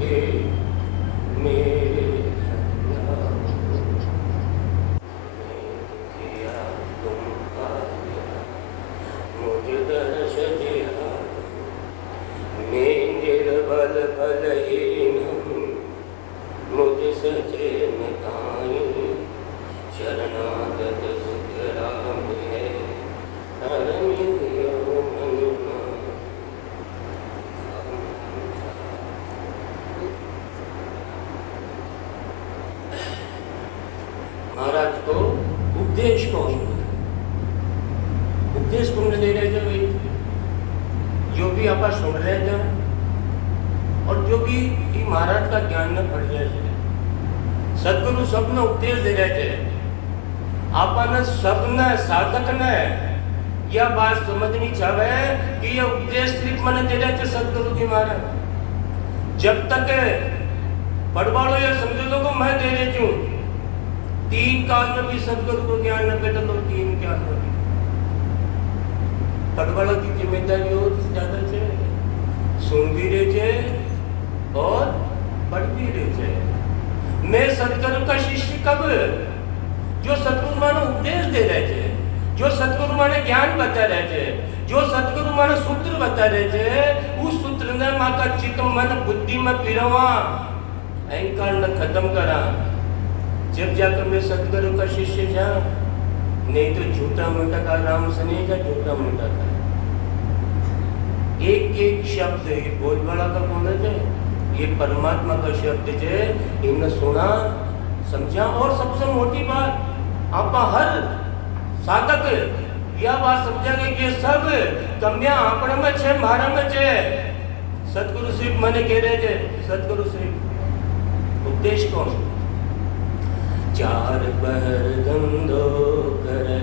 के मेरे किया तुम आया मुझे दर्श दिया मेरे बल बलहीन मुझ सचे नताई शरणागत सुखराम है महाराज को उपदेश कौन उपदेश कौन दे रहे थे भाई? जो भी आप सुन रहे थे और जो भी महाराज का ज्ञान में पड़ जाए सदगुरु सबने उपदेश दे रहे थे। आपने सबने साधक ने यह बात समझनी चाहिए कि यह उपदेश सिर्फ मैंने दे रहे थे सदगुरु जी महाराज। जब तक पढ़वाड़ो या समझो लोगों मैं दे रही हूँ 3 काल में भी सदगुरु को ज्ञान न बेटा तो 3 क्या पढ़वाड़ो की जिम्मेदारी हो ज्यादा से सुन भी रहे थे और पढ़ भी रहे थे। मैं सदगुरु का शिष्य कब जो सदगुरु मानो उपदेश दे रहे थे, जो सदगुरु माने ज्ञान बता रहे थे, जो सदगुरु माने सूत्र बता रहे थे, उस सूत्र ने माँ का चित्त मन बुद्धि में पिरवा अहंकार न खत्म करा। जब जाकर मैं सदगुरु का शिष्य जा नहीं तो झूठा मोटा का राम सुनेगा झूठा मोटा का एक एक शब्द ये बोलबाला का कौन है ये परमात्मा का शब्द है इन्हें सुना समझा। और सबसे मोटी बात आप हर साधक यह बात समझेंगे कि सब कमियां आपण में छे मारा में छे। सदगुरु सिर्फ मने कह रहे थे सदगुरु सिर्फ उपदेश कौन 4 पहर धंधो करे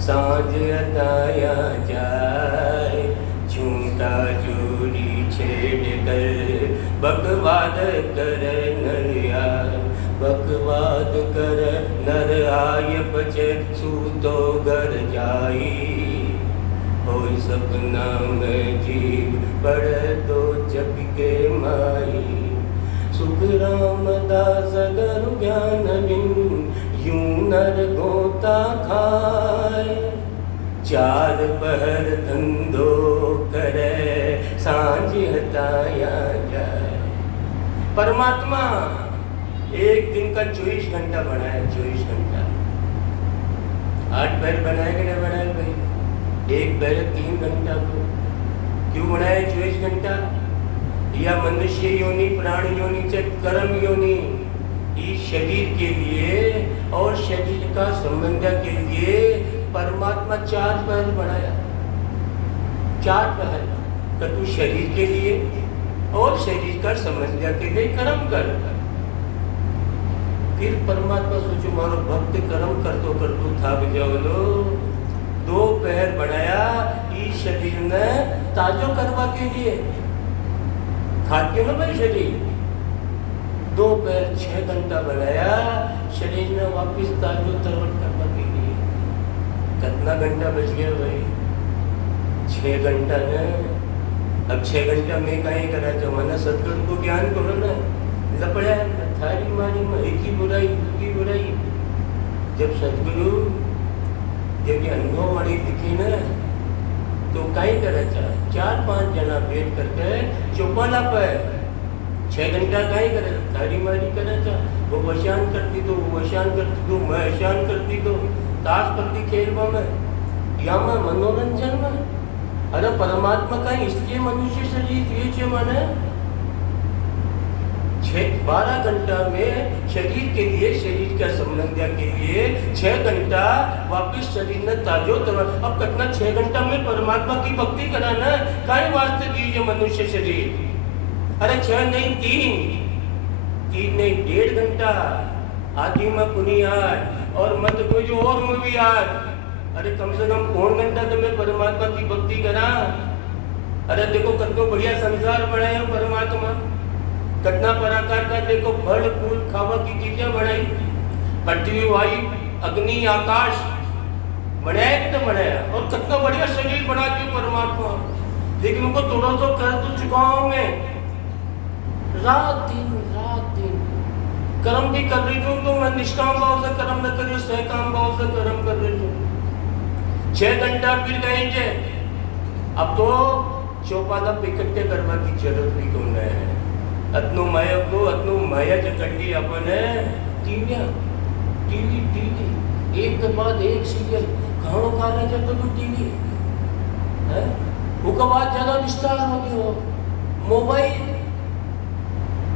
सांझ अताया जाए झूठा चोरी छेड़ कर बकवाद कर नरिया बकवाद कर नर आय पछे सूतो घर जाई हो सपना में जीव पड़े तो जग के माई सुख रामदास गुरु ज्ञान बिन यूं नर गोता खाए 4 पहर धंधो करे सांझ हटाया जाए। परमात्मा एक दिन का 24 घंटा बनाया 24 घंटा 8 पहर बनाए कि नहीं बनाए भाई? एक पहर 3 घंटा को क्यों बनाया 24 घंटा? या मनुष्य योनि प्राणी योनि से कर्म योनि इस शरीर के लिए और शरीर का संबंध के लिए परमात्मा 4 पहर बनाया 4 पहर का तू शरीर के लिए और शरीर का संबंध के लिए कर्म कर। फिर परमात्मा सोचो मारो भक्त कर्म कर तो था जाओ लो 2 पहर बनाया इस शरीर ने ताजो करवा के लिए खाद्य न भाई शरीर 2 पहर 6 घंटा बनाया शरीर ने वापिस ताजो तरवट करवा के लिए। कितना घंटा बच गया भाई? 6 घंटा ने अब 6 घंटा में कहीं करा जो मैंने सदगुरु को ज्ञान करो ना लपड़ा थारी मारी में एक ही बुराई दूसरी बुराई। जब सदगुरु जब ये अनुभव वाली दिखी ना तो कहीं करा 4-5 जना बैठ करके चौपाला पे 6 घंटा कहीं करे थारी मारी करा था। वो वशान करती तो वो वशान करती तो मैं वशान करती तो ताश करती खेलवा में या मैं मनोरंजन में। अरे परमात्मा का इसलिए मनुष्य शरीर ये माने 12 घंटा में शरीर के लिए शरीर का संबंध के लिए 6 घंटा वापिस शरीर ने ताजो तो अब कितना 6 घंटा में परमात्मा की भक्ति कराना कई वास्ते दीजिए मनुष्य शरीर। अरे 6 नहीं 3 नहीं 1.5 घंटा आदि में पुनियाद और मत कोई जो और में भी याद। अरे कम से कम 1.25 घंटा तो मैं परमात्मा की भक्ति करा। अरे देखो कितना बढ़िया संसार बनाया परमात्मा कितना प्रकार का देखो फल फूल खावा की चीजें बनाई पृथ्वी वायु अग्नि आकाश बनाया कि तो बनाया और कितना बढ़िया शरीर बनाती परमात्मा। लेकिन उनको थोड़ा तो कर तो चुका हूं मैं रात दिन कर्म भी कर रही हूँ तो मैं निष्काम भाव से कर्म न करियो, सहकाम भाव से कर्म कर रही हूँ। 6 घंटा फिर गए जे, अब तो चौपादा इकट्ठे करवा की जरूरत भी कौन है। अतनु माया को अतनु माया जकंडी अपन है टीवी एक के बाद एक सीरियल खाणो खा रहे जब तो टीवी है, उसके बाद ज्यादा विस्तार हो गया मोबाइल,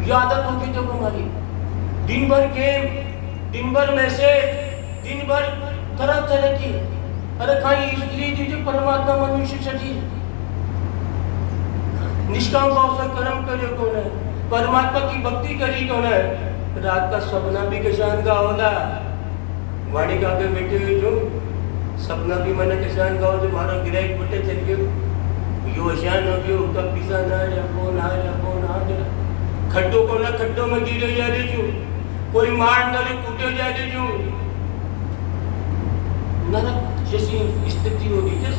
ये आदत होगी जब हमारी। दिन भर गेम, दिन भर मैसेज, दिन भर तरह की, अरे खाई इसलिए दीजिए परमात्मा मनुष्य शरीर निष्काम भाव से कर्म करे कौन है, परमात्मा की भक्ति करी कौन है। रात का सपना भी किसान का होला, वाणी का आगे बैठे हुए जो सपना भी मैंने किसान का हो, जो मारा गिराई बटे चल गयो, यो अशान हो गयो, कब पिसा ना या कौन आ गया, खड्डों को ना खड्डों में गिरे जा रही जो, कोई मार न कूटे जा रही जो, नरक जैसी स्थिति हो रही है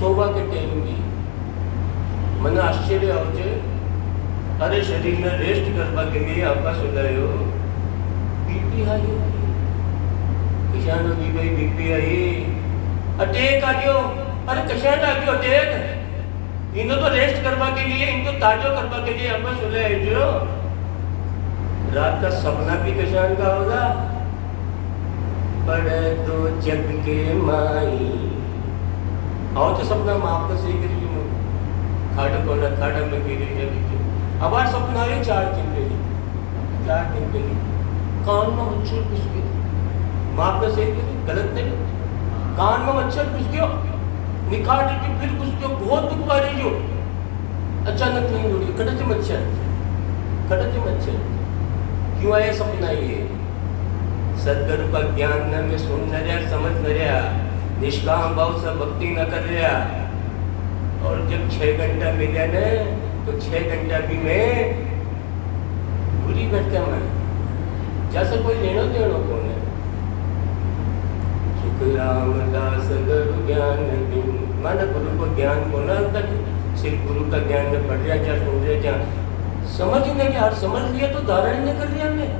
शोभा के टाइम की। मन आश्चर्य हो, अरे शरीर में रेस्ट करवा के लिए आपका सुलायो बीपी हाई हो गई, किसान होगी भाई बीपी आई, अटैक आ गयो, अरे किसान आ गयो अटैक, इनको तो रेस्ट करवा के लिए, इनको ताजो करवा के लिए आपका सुलायो जो। रात का सपना भी किसान का होगा, पड़े तो जग के माई आओ तो सपना माँ आपको सही करी खाड़ा कोना खाड़ा में गिरी जब अब आज सपना है 4 दिन पहले कान में मच्छर घुस गया, माँ आपने सही करी गलत नहीं, कान में मच्छर घुस गया, निकाल के फिर घुस गया, बहुत दुख पा रही जो, अचानक नहीं उड़ी, कटच मच्छर क्यों आया सपना ये। सदगुरु का ज्ञान न में सुन न रहा, समझ न रहा, निष्काम भाव से भक्ति न कर रहा, और जब 6 घंटा मिला न तो 6 घंटा भी मैं बुरी बैठता मैं, जैसे कोई लेनो देनो कौन है। सुख रामदास गुरु ज्ञान दिन, माना गुरु को ज्ञान को ना तक सिर्फ गुरु का ज्ञान में पढ़ रहा क्या सुन रहे क्या समझ नहीं, यार समझ लिया तो धारण नहीं कर लिया मैं।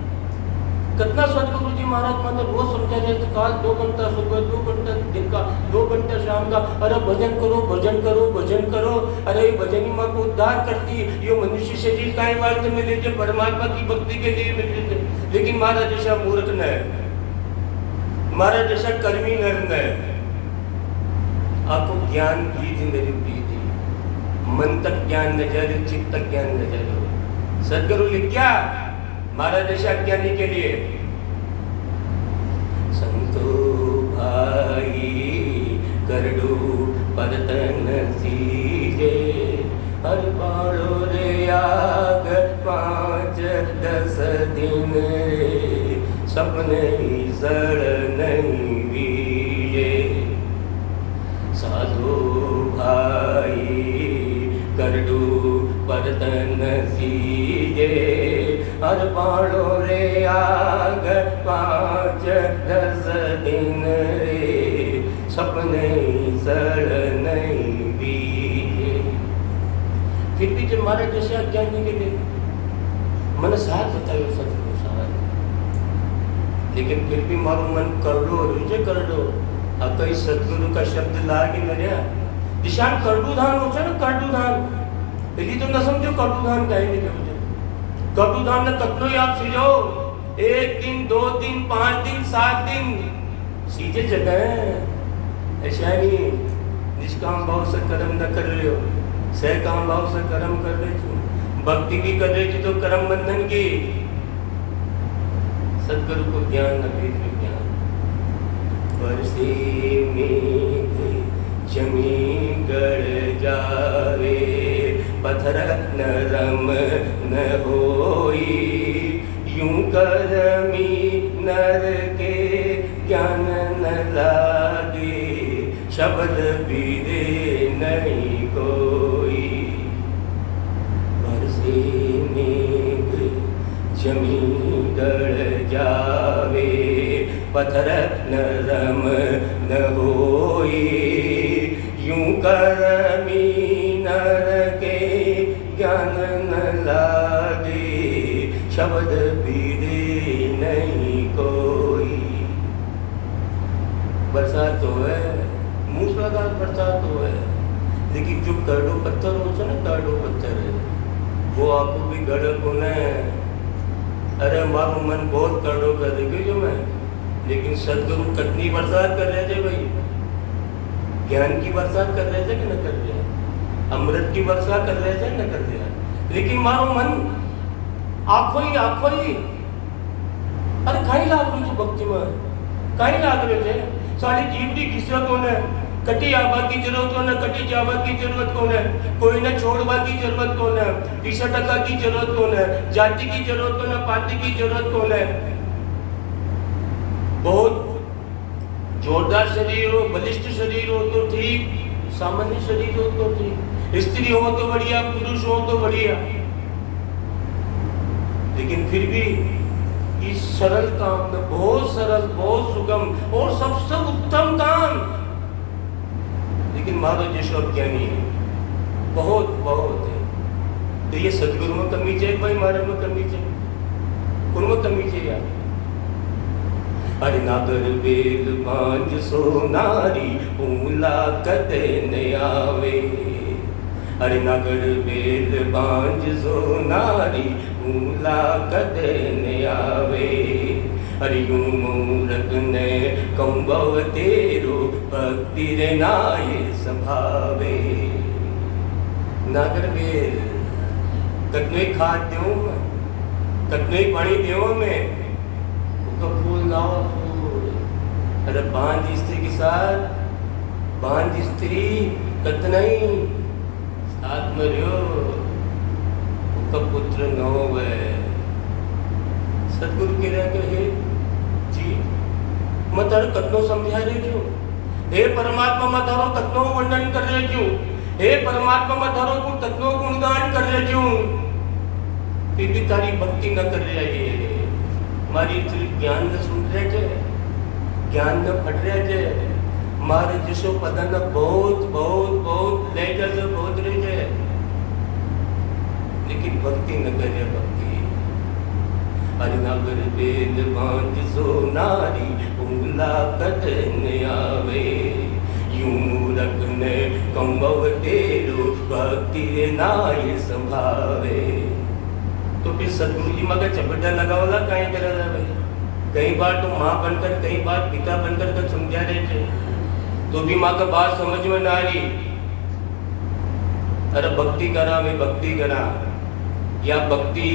कितना सतगुरु जी महाराज मतलब रोज समझा रहे थे, काल 2 घंटा सुबह, 2 घंटा दिन का, 2 घंटा शाम का, अरे भजन करो, अरे भजन ही माँ को उद्धार करती, ये मनुष्य शरीर का वार्त में लेते परमात्मा की भक्ति के लिए मिल लेते। लेकिन महाराज जैसा मूर्ख न है, महाराज जैसा कर्मी नर न है, आपको ज्ञान की जिंदगी दी थी, मन तक ज्ञान न जाए, चित्त तक ज्ञान न जाए। सदगुरु लिख क्या महाराज जैसा ज्ञानी के लिए, संतो भाई करडू परतन सीजे, हर पाड़ो रे आग 5-10 दिन रे, सपने सड़ नहीं बीजे। साधु भाई करडू परतन सीजे, हर पाड़ो रे आग 5-10 दिन रे, सपने सड़ नहीं बीजे। फिर भी जब मारे जैसे अज्ञानी के लिए मन साथ बतायो सतगुरु सारा, लेकिन फिर भी मारो मन कर लो रुझे कर लो, अब कई सतगुरु का शब्द लागे न रहा। दिशान कर्डूधान हो ना, कर्डूधान यदि तो न समझो कर्डूधान कहेंगे जो कर्डूधान ने कतलो आप सीजो 1 दिन 2 दिन 5 दिन 7 दिन सीधे जगह ऐसा नहीं। निष्काम भाव से कर्म न कर रहे हो, सहकाम भाव से कर्म कर रहे हो, भक्ति भी कर रहे थे तो कर्म बंधन की। सदगुरु को ज्ञान न भेद ज्ञान, बरसे मेघ जमी गड़ जावे, पत्थर नरम न होई, यूं करमी नर के ज्ञान न लागे, शब्द भी दे नहीं कोई। बरसे मेघ जमी गड़ जावे, पत्थर नरम न होई, यूं करमी नर के ज्ञान न लागे, शब्द भी दे नहीं कोई। बरसात तो है, मूसलाधार बरसात तो है, लेकिन जो करडो पत्थर होता है ना, करडो पत्थर है, वो आपको भी गड़क होना है। अरे मारो मन बहुत करडो कर देखे जो मैं, लेकिन सदगुरु कतनी बरसात कर रहे थे भाई, ज्ञान की बरसात कर रहे थे कि न कर रहे, अमृत की बरसात कर रहे थे न कर रहे, लेकिन मारो मन आँखों ही अरे कहीं लाग रही थी भक्ति में, कहीं लाग रहे थे सारी जीवनी किस्मत होने, कटी आबा की जरूरत होने, कटी जाबा की जरूरत कौन है, कोई ने छोड़वा की जरूरत कौन है, 20% की जरूरत कौन है, जाति की जरूरत कौन है, पार्टी की जरूरत कौन है। बहुत जोरदार शरीर हो, बलिष्ठ शरीर हो तो ठीक, सामान्य शरीर हो तो ठीक, स्त्री हो तो बढ़िया, पुरुष हो तो बढ़िया, लेकिन फिर भी इस सरल काम में, बहुत सरल, बहुत सुगम और सबसे उत्तम काम, लेकिन मारो जैसे अज्ञानी है, बहुत बहुत है। तो ये सदगुरु में कमी चाहिए भाई, मारे में कमी चाहिए, उनमें कमी चाहिए यार। अरे नागर बेल बांझ सो नारी ऊला कदे न आवे, अरे नागर बेल बांझ सो नारी ऊला कदे न आवे, अरे यूं मूरख ने कंबव तेरो भक्ति रे नाय संभावे। नागर बेल कतने खाद देऊं मैं, कतने पानी देऊं मैं, फूल लाओ फूल। अरे बांझ स्त्री के साथ, बांझ स्त्री कतना ही साथ मरियो, उसका पुत्र न होवे। सदगुरु कह रहे हे जी, मैं तारे कतनो समझा रही छू, हे परमात्मा मैं तारो कतनो वर्णन कर रही छू, हे परमात्मा मैं तारो को कतनो गुणगान कर रही छू, फिर भी तारी भक्ति न कर रही है। मारी ज्ञान न सुन रहे थे, ज्ञान न फट रहे थे, मारे जिसो पता न बहुत बहुत बहुत ले जाते बहुत रहे थे, लेकिन भक्ति न करे भक्ति। अरे नागर बेल बांझ सो नारी ऊला कद न आवे, यूं मूरख ने कंबव तेरो भक्ति रे नाय संभावे। तो फिर सदगुरु जी मगर चपटा लगावला कहीं करा था भाई, कई बार तो माँ बनकर, कई बार पिता बनकर तो समझा रहे थे, तो भी माँ का बात समझ में ना आ रही। अरे भक्ति करा, मैं भक्ति करा, या भक्ति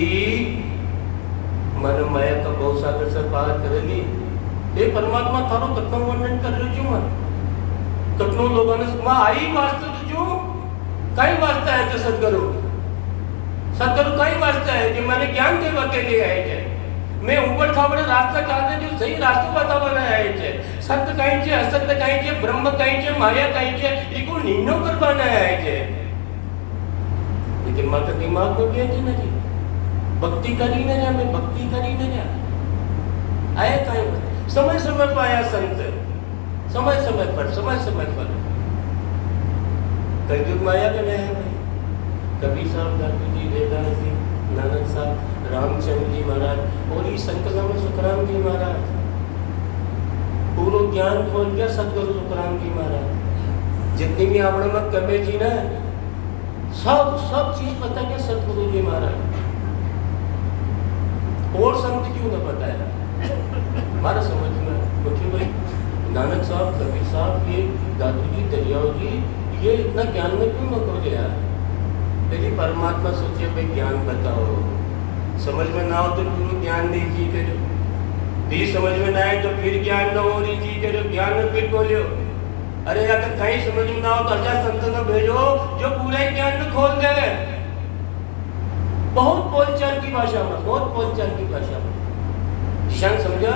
मन माया का बहुत सागर से पार करेगी। हे परमात्मा थारो कतनो वर्णन कर रही हूँ मैं, कतनो लोगों ने माँ आई वास्ते तुझो कई वास्ता है तो सदगुरु, सदगुरु कई वास्ता है कि मैंने ज्ञान देवा के लिए आए थे, मैं ऊपर खाबड़े रास्ता चाहते जो सही रास्ता बतावने आए थे, सत्य कहीं छे, असत्य कहीं छे, ब्रह्म कहीं छे, माया कहीं छे, इको निर्णय करवाने आए थे। लेकिन माता दिमाग में क्या थी नहीं, भक्ति करी न जा, मैं भक्ति करी न जा, आया कहीं समय समय पर आया संत, समय समय पर कलयुग माया का नहीं है। कबीर साहब, दादू जी, वेदांत जी, नानक साहब, रामचंद्र जी महाराज और ये संकला में सुखराम जी महाराज, पूरा ज्ञान खोल गया सदगुरु सुखराम जी महाराज। जितनी भी आवड़ में कमे जी ना, सब चीज पता क्या सदगुरु जी महाराज, और संत क्यों ना बताया हमारा समझ में। क्योंकि भाई नानक साहब, कबीर साहब, ये दादू जी, दरियाओ जी, ये इतना ज्ञान में क्यों न खो गया। यदि परमात्मा सोचे भाई ज्ञान बताओ, समझ में ना हो तो गुरु ज्ञान दीजिए करो, भी समझ में ना आए तो फिर ज्ञान न हो दीजिए करो, ज्ञान में फिर बोलो। अरे अगर कहीं समझ में ना हो तो अच्छा संत को भेजो जो पूरे ज्ञान में खोल दे, बहुत बोलचाल की भाषा में, बहुत बोलचाल की भाषा में। ईशान समझा,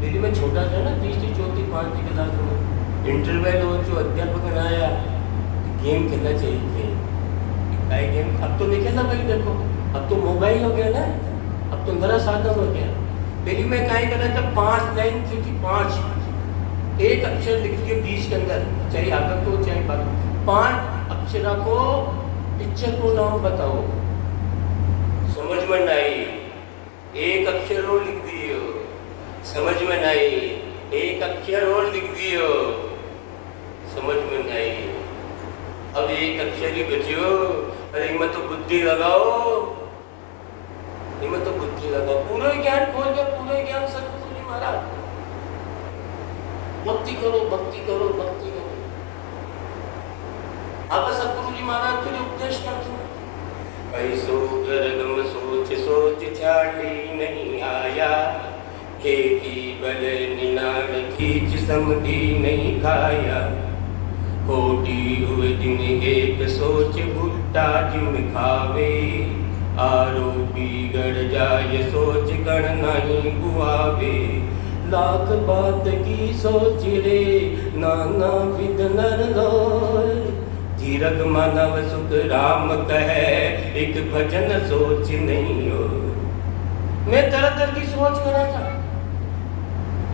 दिल्ली में छोटा था ना, तीसरी चौथी पांचवी क्लास में इंटरवल हो, जो अध्यापक ने आया गेम खेलना चाहिए, गेम अब तो नहीं खेलना भाई, देखो अब तो मोबाइल हो गया ना, अब तो नया साधन हो गया। पहले मैं क्या करना था, 5 लाइन थी, 5 एक अक्षर लिख के बीच के अंदर, चाहे आगत हो चाहे बात, 5 अक्षर को पिक्चर को नाम बताओ, समझ में नहीं एक अक्षर और लिख दियो, समझ में नहीं। एक अक्षर और लिख दियो, समझ में नहीं। अब एक अक्षर ही बचियो। अरे इनमें तो बुद्धि लगाओ, इनमें तो बुद्धि लगाओ। पूरे ज्ञान खोल गया, पूरे ज्ञान सतगुरु जी महाराज। भक्ति करो, भक्ति करो, भक्ति करो। अब सतगुरु जी महाराज तुझे उपदेश करते हैं। ऐसो गरगम सोच सोच चाली नहीं आया, खेती बल निनाण खींच समधी नहीं खाया। कोटी हुए दिन एक सोच भुट्टा जिम खावे, आरोपी गड़ जाय सोच गण नहीं बुआवे। लाख बात की सोच रे नाना विद नर लोय, धीरज मानव सुख राम कहे एक भजन सोच नहीं हो। मैं तरह तरह की सोच करा था।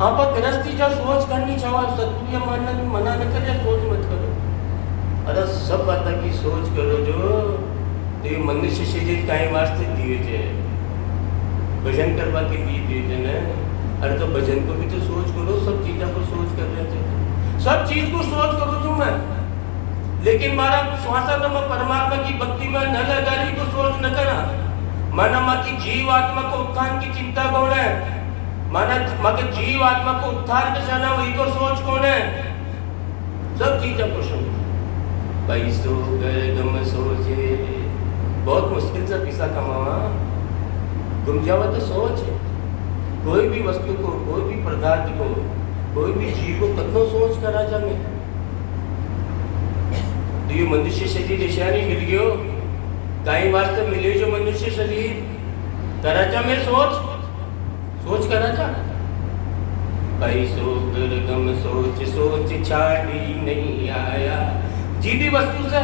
आप गृहस्थी जो सोच करनी चाहो सतगुरु मानना मना न करे, सोच मत करो। अरे सब बात की सोच करो जो ये मनुष्य शरीर काहे वास्ते दिए थे, भजन करवा के दिए थे ना। अरे तो भजन को भी तो सोच करो, सब चीजों को सोच कर रहे थे, सब चीज को सोच करो तुम मैं। लेकिन मारा श्वासा में परमात्मा की भक्ति में न लगारी को सोच न करा। माना माँ की जीव आत्मा को उत्थान की चिंता कौन है? माना माँ के जीव आत्मा को उत्थान के जाना वही को सोच कौन है? सब चीजों को सोच। पैसो गम सोचे, बहुत मुश्किल से पैसा कमावा, गुम जावा तो सोच। कोई भी वस्तु को, कोई भी पदार्थ को, कोई भी जीव को कतनो सोच करा जा में। तो ये मनुष्य शरीर ऐसा नहीं मिल गयो, काई वास्ते मिले जो मनुष्य शरीर करा जा में सोच, सोच करा जा। पैसो गम सोच सोच छाड़ी नहीं आया। जीवी वस्तु से,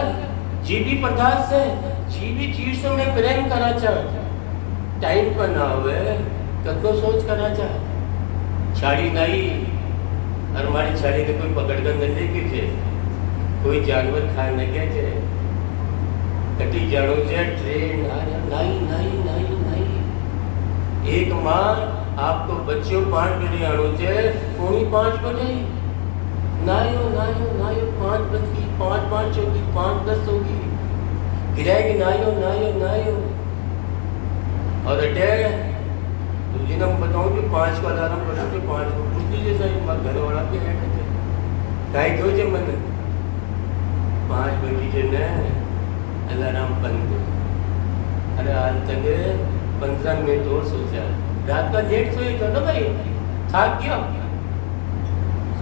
जीवी पदार्थ से, जीवी चीज से मैं प्रेम करा चा, टाइम पर ना हुए कतो सोच करा चा। छाड़ी नहीं, और हमारी छाड़ी ने कोई पकड़ कर न लेके थे, कोई जानवर खा न गया थे, कटी जानो से ट्रेन नहीं नहीं नहीं नहीं। एक माँ आपको बच्चों 5 बजे आनो से, पौनी 5 बजे नायो नायो नायो 5 बजे 5 होगी, 5:10 होगी, गिराएगी नायो नायो नायो। और अटे तुझे ना बताऊँ कि 5 का अलार्म बजा के 5 को पूछ लीजिए सर, घर वाला के बैठे थे काहे क्यों जे मन 5 बजे जे न अलार्म बंद। अरे आज तक 15 मिनट और सोचा, रात का लेट सोए था ना भाई, थक गया।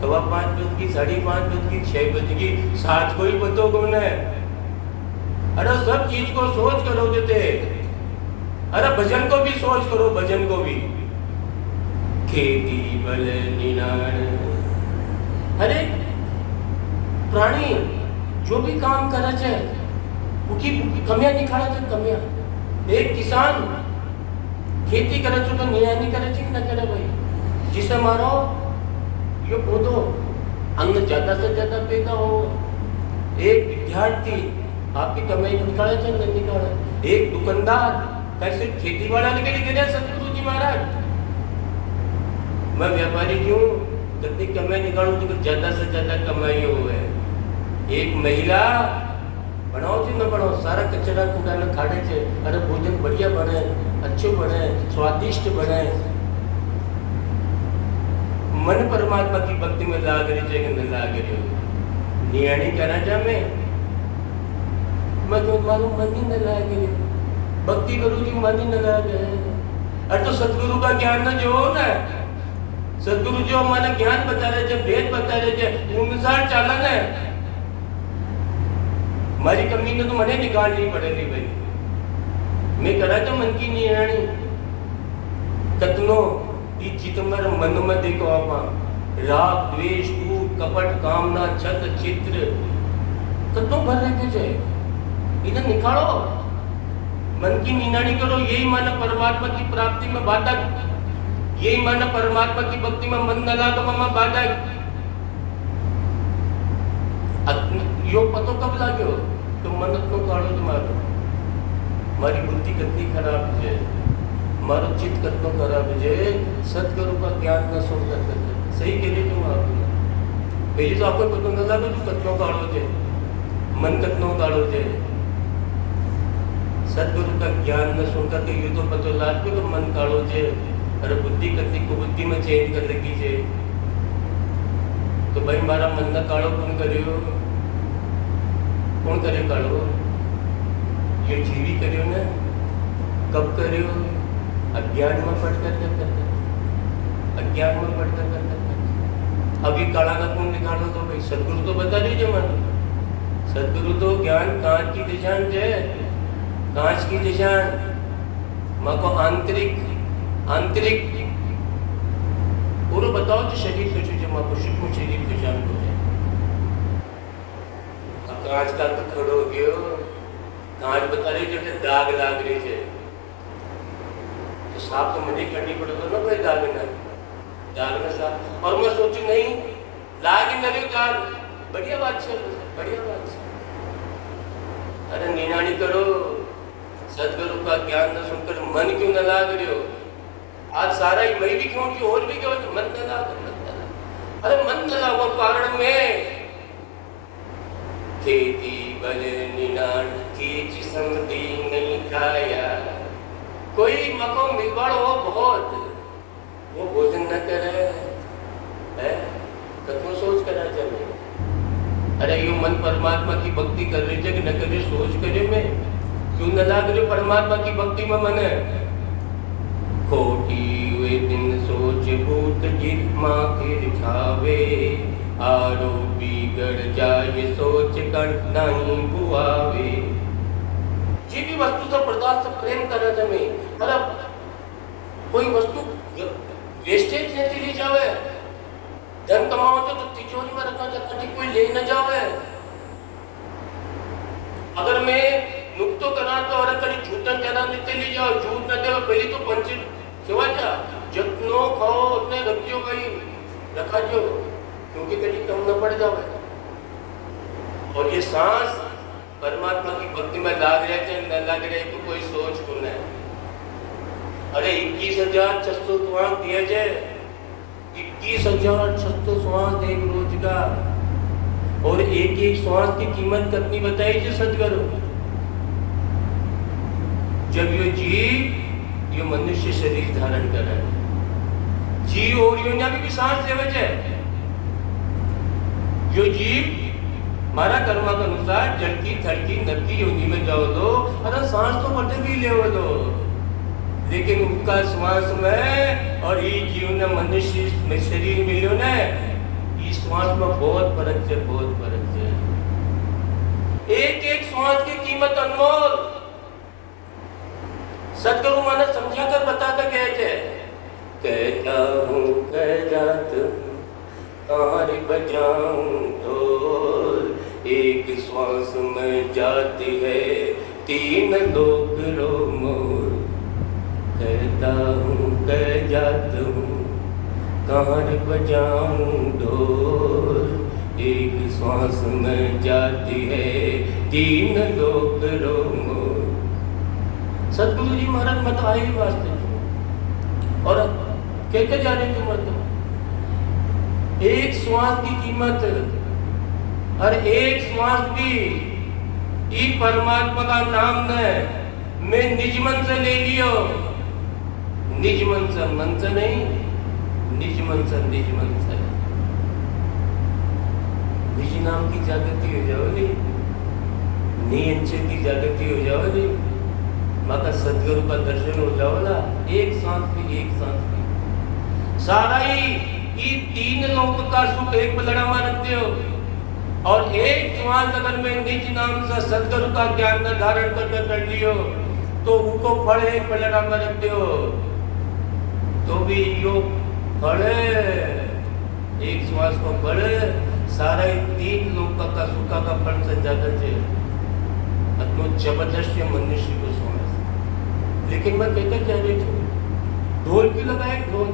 5:15 बज की, 5:30 बज की, 6 बज की, 7 को ही बतो कौन है। अरे सब चीज को सोच करो देते। अरे भजन को भी सोच करो, भजन को भी। खेती बल निनाण, अरे प्राणी जो भी काम करे छे उनकी कमियां निकाले छे, कमियां। एक किसान खेती करे तो नियानी करे छे कि न करे भाई, जिसे मारो ये पौधो अन्न ज्यादा से ज्यादा पैदा हो। एक विद्यार्थी आपकी कमाई निकाले थे नहीं निकाले। एक दुकानदार कैसे खेती वाला निकल गया सतगुरु जी महाराज। मैं व्यापारी क्यों कितनी कमाई निकालू तो ज्यादा से ज्यादा कमाई हो है। एक महिला बनाओ थी न बनाओ, सारा कचरा कूड़ा न खाड़े थे। अरे भोजन बढ़िया बने, अच्छे बने, स्वादिष्ट बने। मन परमात्मा की भक्ति में लाग रही है कि न लाग रही हो। नियाणी कहना चाह मैं तो मालूम मन ही न लाग रही, भक्ति करूँ जी मन ही न लाग रहे। अरे तो सतगुरु का ज्ञान न जो हो ना, सतगुरु जो हमारे ज्ञान बता रहे थे, भेद बता रहे थे, अनुसार चालन है। हमारी कमी ने तो मने निकालनी पड़ेगी भाई। मैं करा था मन की नियाणी कतनो चितमर मन में देखो आप राग द्वेष कूट कपट कामना छत चित्र कतनो भर रखे थे, इन्हें निकालो। मन की निनाणी करो, यही माना परमात्मा की प्राप्ति में बाधक, यही माना परमात्मा की भक्ति में मन न लागवा बाधक। यो पतो कब लाग्यो तो मन तो काढ़ो तुम्हारो, हमारी बुद्धि कितनी खराब है। मारो चित्त कतनो खराब है सतगुरु का ज्ञान न सुन कर सही कह रही तुम आप पहले तो आपको पता न लगा तू कतनो काढ़ो छे मन कतनो काढ़ो छे सतगुरु का ज्ञान न सुनकर के ये तो पता लाग के तो मन काढ़ो छे अरे बुद्धि कतनी को बुद्धि में चेंज कर रखी छे तो भाई मारा मन न काढ़ो कौन करियो कौन करे काढ़ो ये जीवी करियो ना कब करियो अज्ञान में पढ़ कर अज्ञान में पढ़ कर अभी काला का कौन निकालो तो भाई सदगुरु तो बता दीजिए मन सदगुरु तो ज्ञान कांच की दिशा है कांच की दिशा माँ को आंतरिक आंतरिक पूरा बताओ जो शरीर को जो माँ को सूक्ष्म शरीर को जान को है कांच का तो खड़ो हो गयो कांच बता रही जो दाग लाग रही है तो साफ तो मुझे करनी पड़ेगा ना कोई दाग ना दाग में साफ और मैं सोचू नहीं लाग ही लगे दाग बढ़िया बात है बढ़िया बात है अरे निनानी करो सदगुरु का ज्ञान न सुनकर मन क्यों न लाग रहे हो आज सारा ही मैं भी क्यों कि और भी क्यों मन न लाग अरे मन न लागो कारण में खेती बल निनान की जिसमती नहीं खाया कोई मको मिलवाड़ हो बहुत वो भोजन न करे है कतनो सोच करा चले अरे यो मन परमात्मा की भक्ति कर रही है कि न करे सोच करे मैं क्यों न लाग रहे परमात्मा की भक्ति में मन है खोटी वे दिन सोच भूत जित्मा के दिखावे आरोपी गढ़ जाए सोच कर नहीं बुआवे जी भी वस्तु से पदार्थ से प्रेम करे जमे मतलब कोई वस्तु वेस्टेज नहीं चली जावे धन कमाओ तो तिजोरी में रखा जाता है कोई ले न जावे अगर मैं नुक्तो करा तो और कभी झूठन जना नहीं चली जाओ झूठ न दे पहले तो पंच सेवा जा जितनो खाओ उतने रखियो भाई रखा जो क्योंकि कभी कम न पड़ जावे और ये सांस परमात्मा की भक्ति में लाग रहे थे न लग रहे तो कोई सोच को नहीं अरे 21,600 श्वास दिया जाए 21,600 श्वास एक रोज का और एक एक श्वास की कीमत कितनी बताई जो सदगुरु जब ये जीव ये मनुष्य शरीर धारण कर रहा है जीव और योजना भी सांस लेवे जाए जो जीव मारा कर्मा के अनुसार जड़की थड़की नबकी योनि में जाओ दो अरे सांस तो बटे भी ले दो लेकिन उनका श्वास में और ये जीवन मनुष्य में शरीर मिलो ना इस श्वास में बहुत फर्क है बहुत फर्क है एक एक श्वास की कीमत अनमोल सदगुरु माने समझा कर बताता कहते कहता हूँ कह जात तार बजाऊं ढोल एक श्वास में जाती है 3 लोक रो मोर कहता हूँ कह जाता हूँ कार बजाऊं ढोल एक श्वास में जाती है 3 लोक रो मोर सदगुरु जी महाराज मत आई वास्ते और कहते जा रहे थे मत एक श्वास की कीमत और एक श्वास भी ई परमात्मा का नाम न मैं निज मन से ले लियो निज मन से मन से नहीं निज मन से निज नाम की जागृति हो जाओ नहीं नियंच की जागृति हो जाओ नहीं माँ का सदगुरु का दर्शन हो जाओ ना एक सांस भी सारा ही ये 3 लोक का सुख एक पलड़ा में रखते हो और एक श्वास अगर मैं निज नाम से सदगुरु का ज्ञान न धारण कर लियो तो उनको फल एक पलड़ा में रखते हो तो भी यो फल एक श्वास को फल सारा 3 लोक का सुख का फल से ज्यादा है अतनो जबरदस्त मनुष्य को श्वास लेकिन मैं कहकर जा रही हूँ ढोल की लगाए ढोल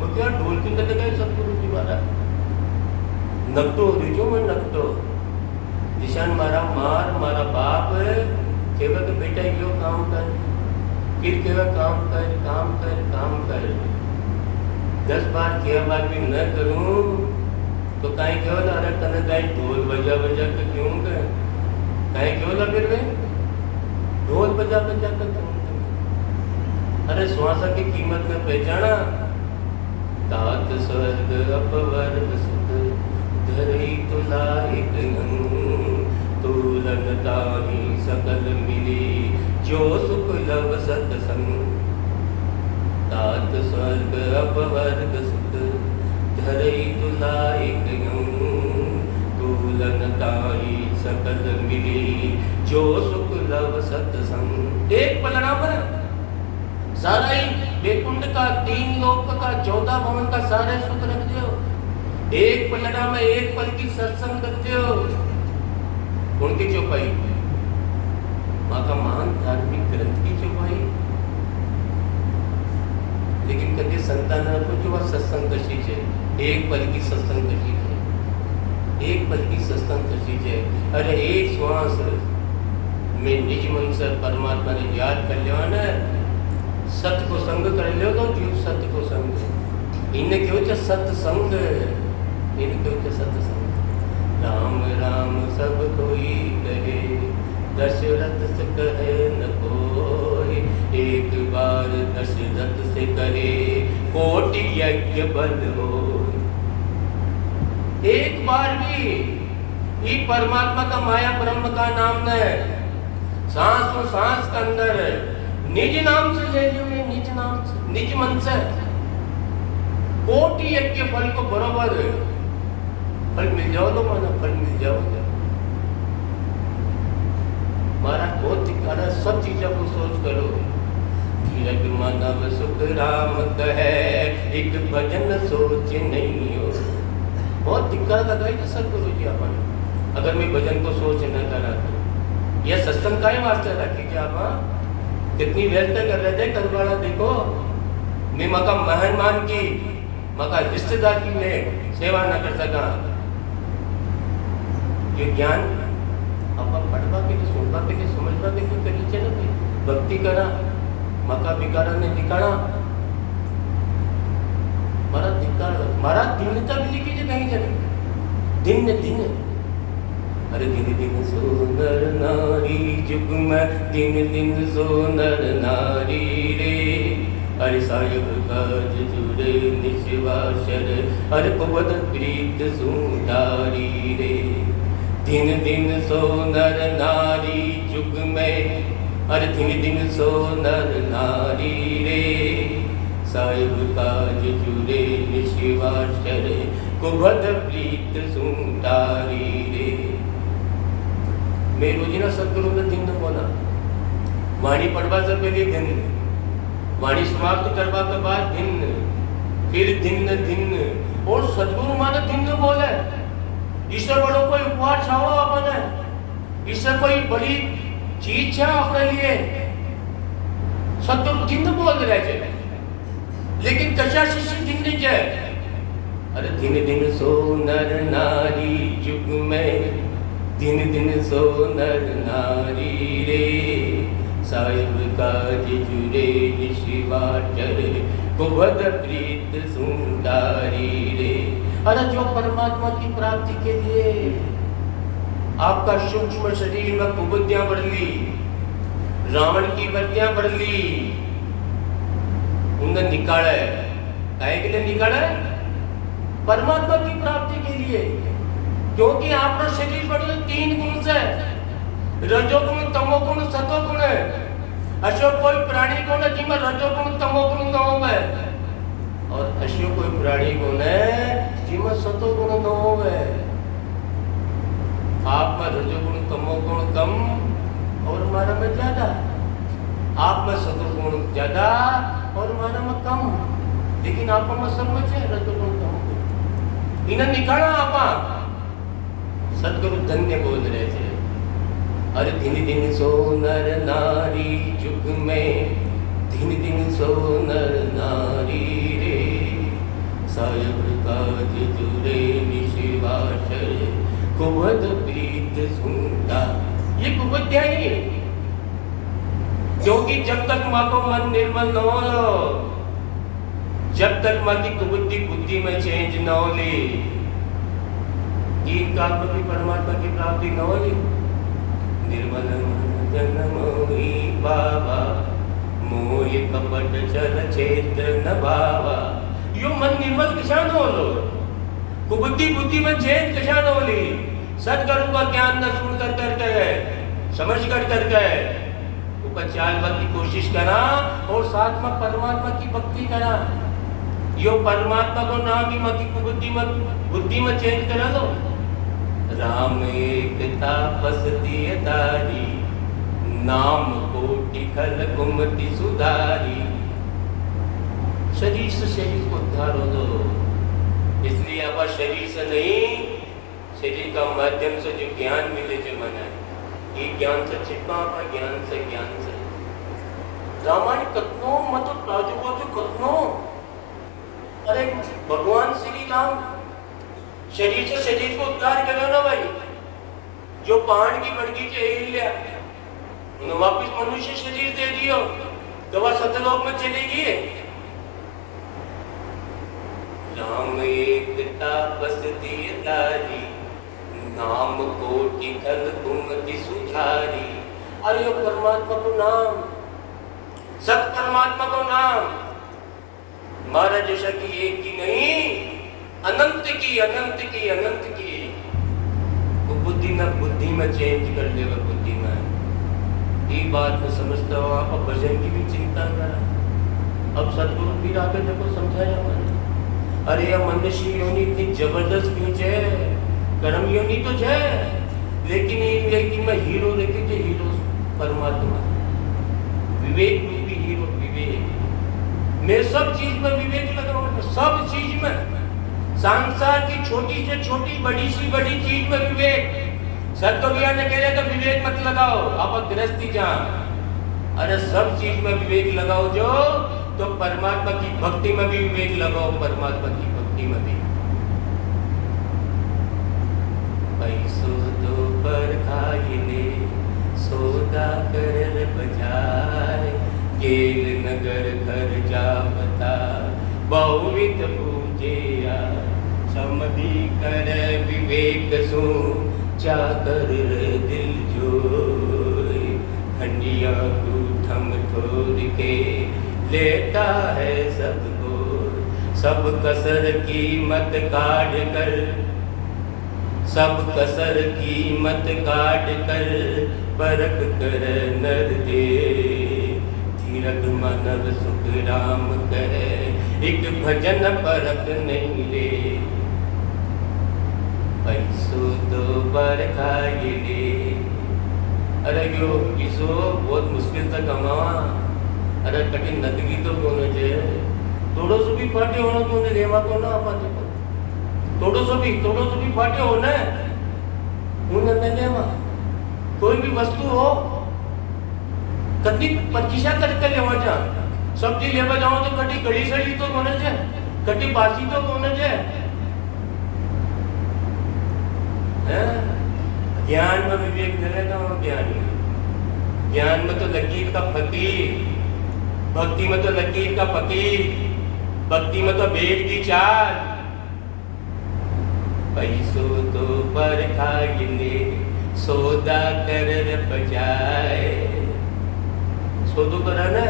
मैं क्या ढोल की लगाए सदगुरु जी महाराज नकटो दीजो मैं नकटो दिशान मारा मार मारा बाप केवल के बेटा यो काम कर फिर केवा काम कर काम कर काम कर। 10 बार किया बात भी न करूं तो काहे क्यों ना अरे तने काहे ढोल बजा बजा के क्यों कर काहे क्यों ना फिर वे ढोल बजा बजा के क्यों कर। अरे श्वासा की कीमत में पहचाना तात स्वर्ग अपवर्ग सुख धरई तुलाइक तुलन ताहि सकल मिली जो सुख लव सत्संग। तात स्वर्ग अपवर्ग सुख धरई तुलाइक तुलन ताहि सकल मिली जो सुख लव सत्संग। एक परिणाम है सारा ही वैकुंठ का 3 लोक का 14 भवन का सारे सुख रख दो। एक पलड़ा में एक पल की सत्संग करते हो उनकी चौपाई माँ का महान धार्मिक ग्रंथ की चौपाई। लेकिन कभी संतान को जो सत्संग कशी है एक पल की सत्संग कशी है एक पल की सत्संग कशी है। अरे एक श्वास में निज मन से परमात्मा ने याद कर लिया ना सत्य को संग कर लियो तो जीव सत्य को संग इन्हें क्यों च सत्संग इन्हें क्यों च सत्संग। राम राम सब कोई कहे दशरथ से कहे न कोई एक बार दशरथ से करे कोटि यज्ञ बल हो। एक बार भी ये परमात्मा का माया ब्रह्म का नाम है सांस और सांस के अंदर निज नाम से ले लियो निज नाम से निज मन से कोटि यज्ञ फल को बरोबर फल मिल जाओ तो माना फल मिल जाओ मारा बहुत दिखाना सब चीजों को सोच करो। धीरज मानव सुख राम कहे एक भजन सोच नहीं हो। बहुत दिक्कत लगाई ना सदगुरु जी अपन अगर मैं भजन को सोच न करा तो यह सत्संग का ही वास्ते रखी क्या आप कितनी व्यस्त कर रहे थे करवाड़ा देखो मैं मका मेहमान की मका रिश्तेदार की मैं सेवा न कर सका। ये ज्ञान आप पढ़वा के लिए सुनवा के लिए समझवा के लिए करी चलो भाई भक्ति करा मका बिकारा ने दिखाड़ा मारा दीनता भी लिखी कहीं जगह दिन दिन। अरे दिन दिन सोनर नारी जुग में दिन दिन सोनर नारी रे। अरे साहिब काज जुड़े निश्वासर अरे पवद प्रीत सुंदारी रे। दिन दिन सोनर नारी जुग में अरे दिन दिन सोनर नारी रे। साहिब काज जुड़े निश्वासर कुभद प्रीत सुंदारी रे। मैं रोजीना सदगुरु ने दिन बोला वाणी पढ़वा से पहले दिन वाणी समाप्त करवा के बाद दिन फिर दिन दिन और सदगुरु माने दिन बोले ईश्वर बड़ो कोई उपवास छाओ अपने ईश्वर कोई बड़ी चीज है अपने लिए सदगुरु दिन बोल रहे थे लेकिन कशा शिष्य दिन नहीं है। अरे दिन दिन सोनर नारी जुग में दिन दिन सोनर नारी रे। साहिब काज जुड़े निशिवाचर कुभद प्रीत सुंदारी रे। अरे जो परमात्मा की प्राप्ति के लिए आपका सूक्ष्म शरीर में कुबुद्धियां बढ़ ली रावण की वृत्तियां बढ़ ली उन्हें निकाला है काहे के लिए निकाला है परमात्मा की प्राप्ति के लिए। क्योंकि आपका शरीर बड़े 3 गुण से रजोगुण तमोगुण सतोगुण है। अशोक कोई प्राणी गुण है जिसमें रजोगुण तमोगुण न हो और अशोक कोई प्राणी गुण है जिसमें सतोगुण न हो। आप में रजोगुण तमोगुण कम और हमारा में ज्यादा आप में सतोगुण ज्यादा और हमारा में कम लेकिन आप में समझ है रजोगुण तमोगुण इन्हें निकाला आप सदगुरु धन्य बोल रहे थे। अरे दिन दिन सोनर नारी जुग में दिन दिन सोनर नारी रे। साहिब काज जुड़े निशिवाचर कुभद प्रीत सुंदा। ये कुबुद्धियां ही क्योंकि जब तक माँ को मन निर्मल न हो लो, जब तक माँ की कुबुद्धि बुद्धि में चेंज न हो ली, तीन काल में भी परमात्मा की प्राप्ति न होगी। निर्मल मन जन मोहि बाबा, मोह कपट चल क्षेत्र न बाबा। यो मन निर्मल कशा न होलो, कुबुद्धि बुद्धि में चेंज कशा न होली, सदगुरु का ज्ञान न सुन कर करके, समझ कर करके ऊपर चालने की कोशिश करा और साथ में परमात्मा की भक्ति करा। यो परमात्मा को नाम ही मत कुबुद्धि में बुद्धि में चेंज करा दो। राम एक तापस दिए दारी, नाम कोटि खल कुमति सुधारी। शरीर से शरीर को उद्धार हो दो, इसलिए अब शरीर से नहीं, शरीर का माध्यम से जो ज्ञान मिले जो मना है, ये ज्ञान से छिपा हुआ ज्ञान से रामायण कथनो मत राजू को जो कथनो। अरे भगवान श्री राम शरीर से शरीर को उद्धार करो ना भाई। जो पहाड़ की मड़की से हिल लिया, उन्हें वापिस मनुष्य शरीर दे दियो तो वह सतलोक में चलेगी। राम एक तापस दिए दारी, नाम कोटि खल कुमति सुधारी। अरे यो परमात्मा को नाम, सत परमात्मा को नाम, महाराज जैसा की एक की नहीं, अनंत की अनंत की अनंत की। वो बुद्धि में चेंज कर देगा, बुद्धि में। ये बात मैं समझता हूँ। आप भजन की भी चिंता करा। अब सदगुरु भी आकर देखो समझाया मैंने। अरे यह मनुष्य योनि इतनी जबरदस्त क्यों है? कर्म योनि तो है, लेकिन मैं हीरो लेके जो हीरो परमात्मा, विवेक में भी हीरो, विवेक मैं सब चीज में विवेक लगाऊंगा, सब चीज में। संसार की छोटी से छोटी बड़ी सी बड़ी चीज में विवेक। सतगुरु ने कह रहे तो विवेक मत लगाओ, आप गृहस्थी जान। अरे सब चीज में विवेक लगाओ जो, तो परमात्मा की भक्ति में भी विवेक लगाओ, परमात्मा की भक्ति में भी। पैसो तो पर खाइले, सोदा कर बजाय, गेल नगर घर जावता, बहुविध पूजिया। समधि कर विवेक सो, चाकर दिल जोय। हंडिया को थम थोड़ के, लेता है सबको, सब कसर कीमत काट कर, सब कसर कीमत काट कर, परख कर नर दे। धीरज मानव सुख राम कहे, एक भजन परख नहीं रे। पैसो तो पर खाई ले। अरे यो किसो बहुत मुश्किल से कमावा। अरे कठिन नदगी तो कोने जे, थोड़ो सो भी फाटे होना तो ने लेवा को ना पाते को। थोड़ो सो भी फाटे होना, उन्हें लेवा। कोई भी वस्तु हो, कटी पचीसा करके लेवा जा। सब्जी लेवा जाओ तो कटी गड़ी सड़ी तो कोने जे, कटी बासी तो कोने जे। ज्ञान में विवेक मिलेगा, ज्ञानी ज्ञान में तो लकीर का फकीर, भक्ति में तो लकीर का फकीर, भक्ति में तो वेद की चाल। पैसो तो पर खाइले, सौदा कर बजाए। सौदो करा ना,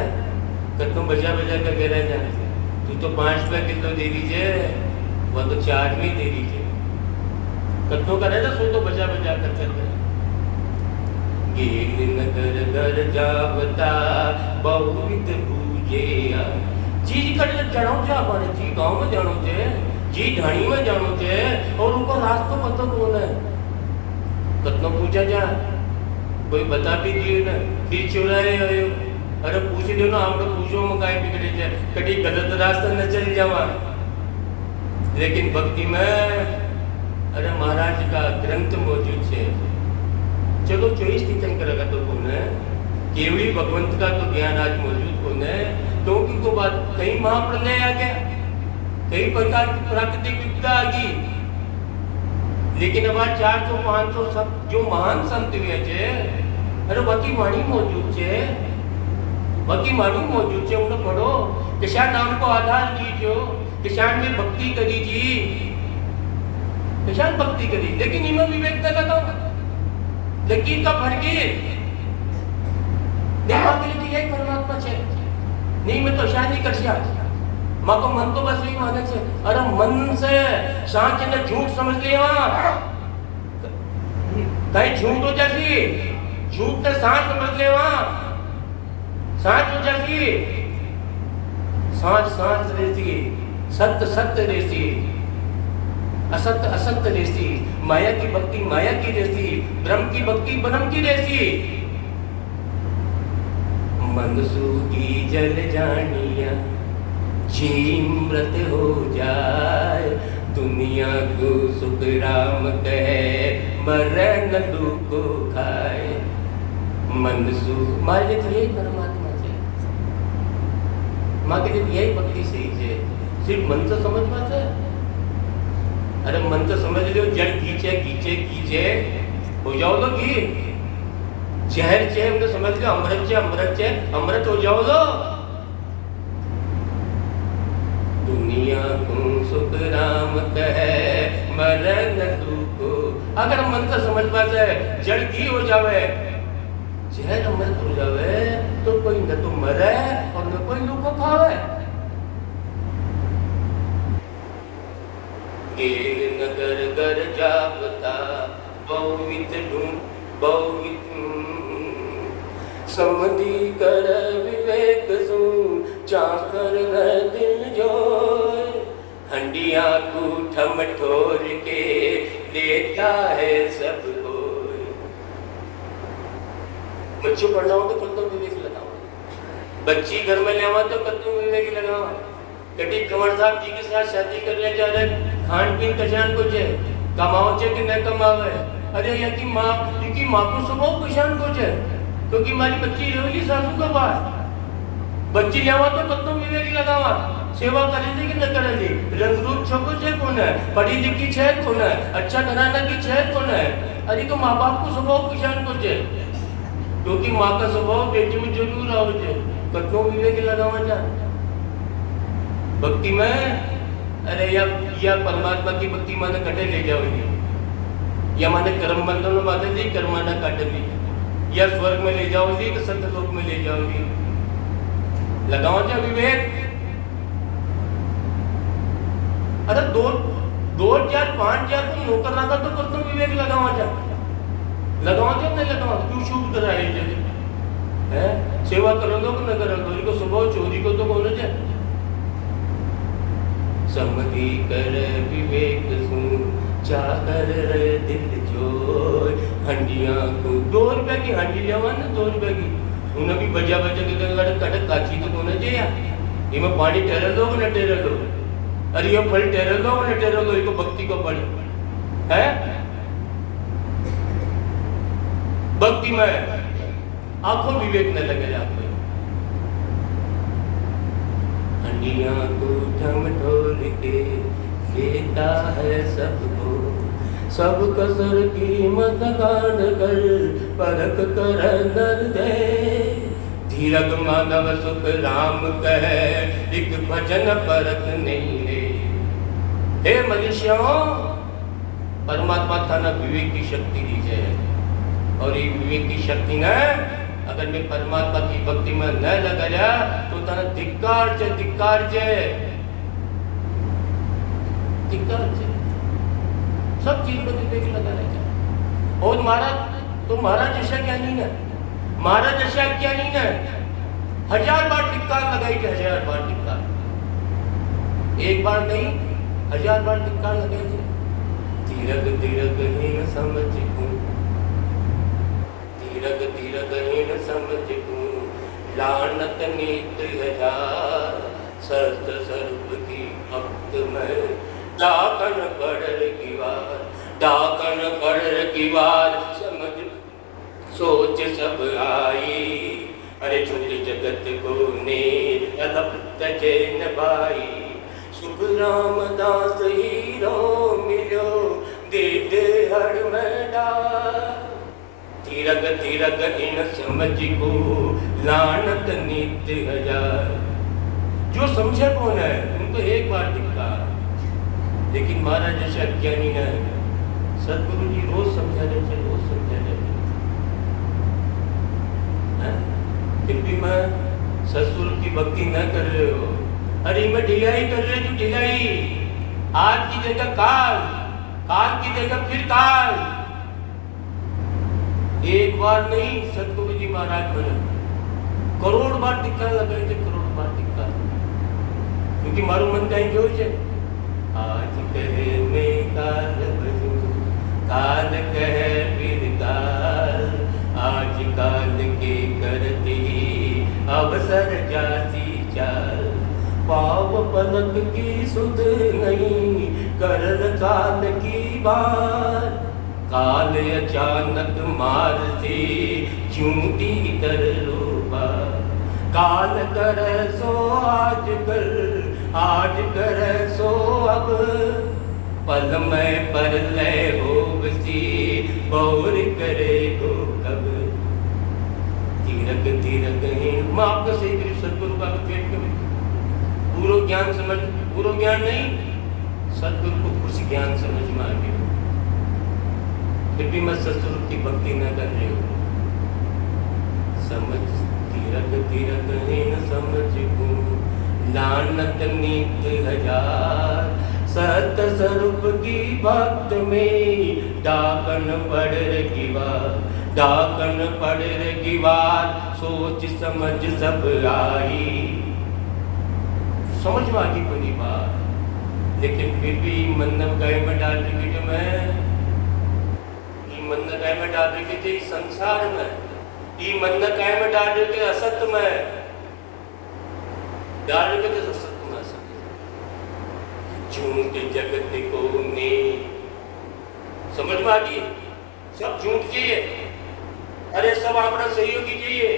कतों बजा कर कह रहा जा, तू तो 5 रुपया किलो दे दीजिए, वह तो 4 में दे दीजिए। कतों करे ना सौदो बजा कर गेल नगर घर जावता, बहुविध पूजिया। जी कर जानो जा पाने, जी गांव में जानो जे, जी ढाणी में जानो जे, और ऊपर रास्ता पता कौन है। कतनो पूछा जा, कोई बता भी दियो ना, फिर चुराए आयो। अरे पूछ लियो ना, हम लोग पूछो में काहे बिगड़े जाए, कभी गलत रास्ता न चल जावा। लेकिन भक्ति में अरे महाराज का ग्रंथ मौजूद है। चलो 24 तीर्थंकर का तो कौन है, केवली भगवंत का तो ज्ञान आज मौजूद कौन है। क्योंकि को बात कई महाप्रलय आ गया, कई प्रकार की प्राकृतिक विपदा आ गई, लेकिन अब 400-500 सब जो महान संत हुए थे, अरे बाकी वाणी मौजूद है। बाकी मालूम मौजूद से उन्हें पढ़ो किसा नाम को आधार दीजियो किसान में भक्ति करी जी किसान भक्ति करी लेकिन इनमें विवेक न लगाओ लकीर का फड़के देखा के लिए यही परमात्मा है नहीं मैं तो शादी कर सिया माँ को मन तो बस यही माने से अरे मन से सांच ने झूठ समझ लिया कहीं झूठ हो जाती झूठ ने सांच समझ लिया सांच हो जाती सांच सांच रहती सत्य सत्य रहती असत्य असत्य रहती माया की भक्ति माया की रहती ब्रह्म की भक्ति ब्रह्म की रहती मन सूखी जल जानिया जीमृत हो जाए दुनिया को सुख राम कहे मरण दुख खाए मन सूख मारे तो यही परमात्मा है माँ के लिए यही भक्ति सही है सिर्फ मन तो समझ पाते अरे मन तो समझ लो जड़ खींचे खींचे खींचे हो जाओ तो घी जहर चे उन्हें समझ लो अमृत अमृत हो जाओ लो दुनिया को सुख राम कहे मरण दुख अगर मन तो समझ पाता है जड़ घी हो जावे जहर अमृत हो जावे तो कोई न तो मरे और न कोई दुख खावे नगर गर जापता बहुवित बहुवित समधि कर विवेक सु चाकर न दिल जोर हंडिया को ठम ठोर के लेता है सब कोई बच्चों पढ़ना हो तो कल विवेक लगाओ बच्ची घर में ले आवा तो कल विवेक लगावा कटी कंवर साहब जी के साथ शादी करने जा रहे खान पीन कशान को है कमाओ चे कि न कमावे अरे यकी माँ को स्वभाव कशान को है क्योंकि हमारी बच्ची रहेगी सासू का बात बच्ची लियावा तो कत्तो विवेक लगावा सेवा करेगी कि न करेगी रंग रूप छोको छे कौन है पढ़ी लिखी छे कौन है अच्छा घराना की छे कौन है अरे को माँ बाप को स्वभाव कशान को है क्योंकि माँ का स्वभाव बेटी में जरूर आओ छे कत्तो विवेक लगावा जा भक्ति में अरे या परमात्मा की भक्ति माने कटे ले जाओगी या माने कर्म बंधन में बांधे दी कर्माना काटे दी या स्वर्ग में ले जाओगी कि संत लोक में ले जाओगी लगाओ जा विवेक अरे दो चार 5,000 को नौकर रखा तो तुम विवेक लगाओ जा नहीं लगाओ क्यों शुभ कराए है सेवा करो दो कि न करो दो इनको सुबह चोरी को तो बोलो जाए समधि कर विवेक सुन चाकर दिल जोर हंडिया को 2 रुपए की हंडी लिया ना 2 रुपए की उन्हें भी बजा के कटक काची तो कोने जे ये में पानी टेरल दो न टेरल दो अरे ये फल टेरल दो न टेरल दो इको भक्ति को पड़ी है भक्ति में आंखों विवेक न लगे आपको हंडिया को ठम ढोल के लेता है सबको सब कसर कीमत कान कर परख कर नर दे धीरज मानव सुख राम कहे एक भजन परख नहीं ले हे मनुष्यों परमात्मा थाना विवेक की शक्ति दी जाए और ये विवेक की शक्ति न अगर मैं परमात्मा की भक्ति में न लगाया तो तारा धिक्कार छे सब चीज में विवेक लगाना चाहिए और महाराज जैसा क्या नहीं है महाराज जैसा क्या नहीं है 1000 बार धिक्कार लगाई थे 1000 बार धिक्कार एक बार नहीं 1000 बार धिक्कार लगाई थे धीरज धीरज ही न समझ धीरज ही न समझ लानत नीत 1000 सर्द सर्व की भक्त में डाकन पढ़ की वार समझ सोच सब आई अरे छोटे जगत को ने चैन भाई सुख रामदास हीरो मिलो दे हर मैडा धीरग इन समझ को लानत नित्य हजार। जो समझे कौन है उनको एक बार दिखा, लेकिन महाराज जैसे अज्ञानी है, सदगुरु जी रोज समझा देते, रोज समझा देते। फिर भी मैं ससुर की भक्ति न कर रहे हो। अरे मैं ढिलाई कर रहे तू ढिलाई। आज की जगह काल, काल की जगह फिर काल। एक बार नहीं, सतगुरु जी महाराज बोले करोड़ बार टिक्का लगाए थे, करोड़ बार टिक्का, क्योंकि मारू मन कहीं क्यों है। आज कहे मैं काल भजू, काल कहे फिर काल, आज काल के करते अवसर जाती चाल। पाव पलक की सुध नहीं, करन काल की बात। काल अचानक मारती चूंटी तर रूपा। काल कर सो आज कर, आज कर सो अब। पल में पर ले हो बसी, और करे हो कब। तीरक तीरक है माप का सही करी सदगुरु का पेट कभी पूरा ज्ञान समझ, पूरा ज्ञान नहीं, सदगुरु को कुछ ज्ञान समझ में आ गया। फिर भी मैं सदगुरु की भक्ति न कर रही हूँ। समझ तीरक तीरक है न समझ को, लानत नीत हजार। सत स्वरूप की भक्त में डाकन पड़ गिवा, डाकन पड़ गिवार। सोच समझ सब आई, समझ में आ गई पूरी बात, लेकिन फिर भी मन गाय में डाल रही जो मैं, मन गाय में डाल रही थी संसार में, ये मन गाय में डाल रही थी असत्य में, डाल रही थी असत्य में, असत्य झूठ जगत को ने। समझ में आ गई, सब झूठ चाहिए, अरे सब अपना सहयोगी चाहिए,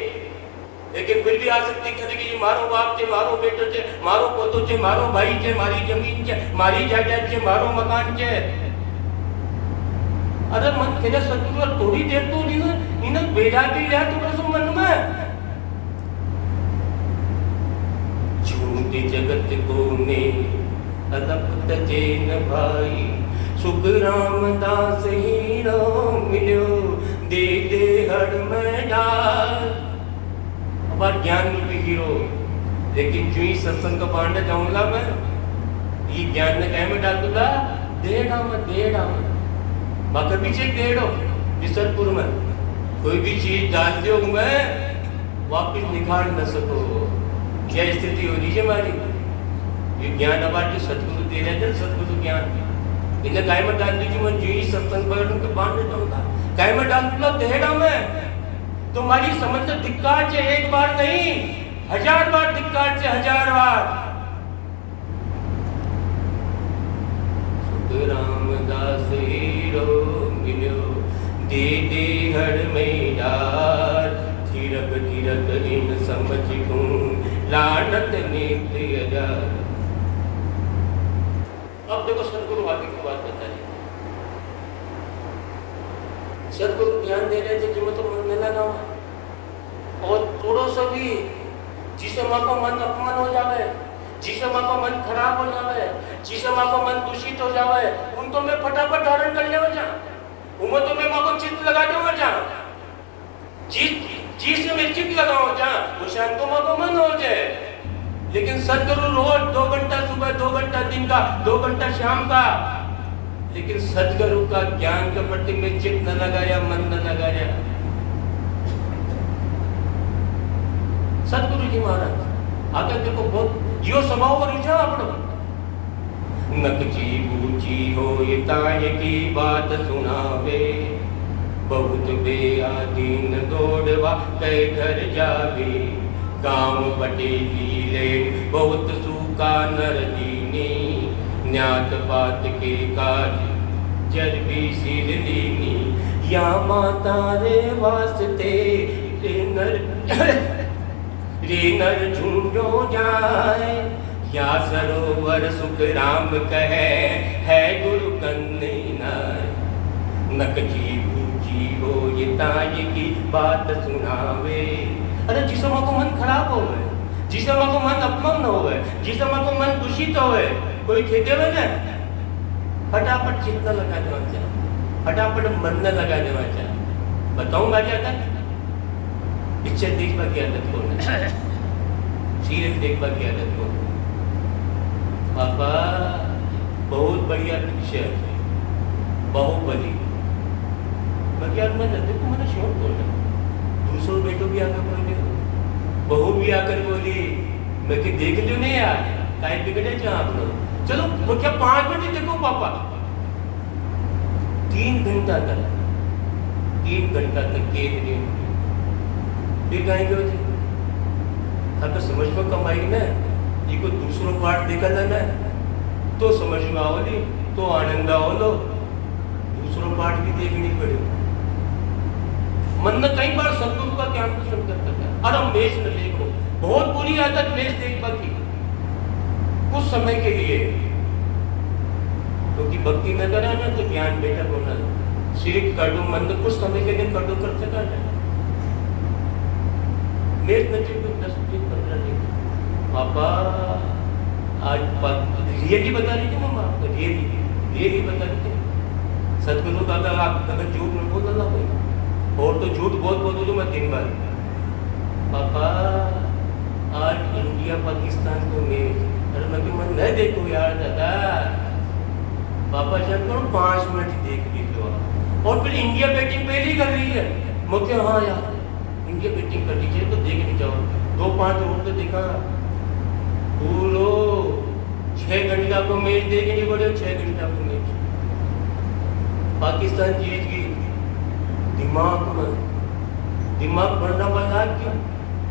लेकिन फिर भी आसक्ति करेगी मारो बाप छे, मारो बेटो छे, मारो पोतो छे, मारो भाई छे, मारी जमीन छे, मारी जायदाद छे, मारो मकान छे। अरे मन तेरे सदगुरु थोड़ी देर तो इन्हें बेजा भी लिया तो बस मन में। झूठी जगत को ने अलपत जैन भाई। सुख रामदास हीरो मिलो, दे दे हर में डाल। अब ज्ञान रूपी हीरो, लेकिन जो ही सत्संग पांडे जाऊंगा मैं, ये ज्ञान ने कह में डाल दूंगा, देड़ा में बाकर पीछे देड़ो बिसरपुर में कोई भी चीज डाल दो मैं वापिस निकाल न सको। क्या स्थिति हो रही है हमारी? ये ज्ञान हमारे जो सतगुरु दे रहे थे, सतगुरु ज्ञान इन्हें काय में डाल दीजिए, मैं जो ही सत्संग पर उनके बांध जाऊंगा, काय में डाल दूंगा देड़ा में। तुम्हारी समझ से धिक्कार से एक बार नहीं, 1000 बार धिक्कार से 1000 बार। सुख रामदास हीरो मिलो, दे दे हर में डार। थिरक थिरक इन समझ को, लानत नित्य हजार। अब देखो सदगुरु आगे की बात बताइए। सदगुरु ज्ञान दे रहे थे कि मैं तो मन में लगा और थोड़ो सा भी जिसे माँ का मन अपमान हो जावे, जिसे माँ का मन खराब हो जावे, जिसे माँ का मन दूषित हो जावे, उन तो मैं फटाफट धारण कर ले जा, उन तो मैं माँ को चित्त लगा दूंगा जा, जिसे मैं चित्त लगाऊं जा, वो शांतो माँ को मन हो जाए। लेकिन सदगुरु रोज 2 घंटा सुबह, 2 घंटा दिन का, 2 घंटा शाम का, लेकिन सदगुरु का ज्ञान के प्रति में चित्त न लगाया, मन न लगाया। सदगुरु जी महाराज आगे देखो बहुत यो स्वभाव पर रुझा अपनो। नकची बूची हो ये ताय की बात सुनावे, बहुत बेआदीन दौड़वा कई घर जावे। गांव पटेली ले बहुत सूखा नर दीनी, न्यात पात के काज चरबी सिर लीनी। या माता रे वास्ते रे नर झूठो जाए, या सरोवर सुख राम कहे है गुरु कन्हैया। नकची बूची हो ये ताय की बात सुनावे, अरे जिस समय को मन खराब हो गए, जिस समय को मन अपमान हो गए, जिस समय को मन दूषित हो गए, कोई खेते हुए ना फटाफट चित्त लगा देना चाहिए, फटाफट मन न लगा देना चाहिए। बताऊं बाजी आदत, पिक्चर देखने की आदत कौन है, सीरियल देखने की आदत कौन है? पापा बहुत बढ़िया पिक्चर, बहुत बड़ी यार मैं देखो मैंने शौक बोला, दूसरों बेटों भी आकर बोले, बहू भी आकर बोली, मैं कि देख लो नहीं यार, टाइम बिगड़े जा आप लोग, चलो वो क्या 5 मिनट देखो पापा। 3 घंटा तक, 3 घंटा तक एक दिन फिर गाएंगे हो जी। अगर समझ में कम आएगी ना, ये को दूसरों पार्ट देखा ना तो समझ में आओ ली, तो आनंद आओ लो, दूसरों पार्ट भी देखनी पड़ेगी। मन में कई बार सदगुरु का ज्ञान को सुनकर करता है, अरे मेष न देखो, बहुत बुरी आदत मेष देखने की, कुछ समय के लिए, क्योंकि भक्ति न करा ना तो ज्ञान बेटा होना, सिर्फ कर दो मन कुछ समय के लिए कर दो कर सका है। मेष न देखो 10 दिन 15 दिन, पापा आज रियली बता रही थी मम्मा, रियली बता रही थी। सदगुरु का आप अगर झूठ में बोल ना कोई, और तो झूठ बहुत बोलूँ तो मैं दिन भर, पापा आज इंडिया पाकिस्तान को मैच, अरे मैं कि मैं नहीं देखूँ यार दादा, पापा जब करो 5 मिनट देख लीजिए, और फिर इंडिया बैटिंग पहले ही कर रही है, मैं क्या हाँ यार इंडिया बैटिंग कर लीजिए तो देख नहीं जाओ, 2-5 ओवर तो देखा, पूरो 6 घंटा को मैच देखने पड़े, 6 घंटा को मैच, पाकिस्तान जीत गई, दिमाग बढ़ना बंदा क्यों?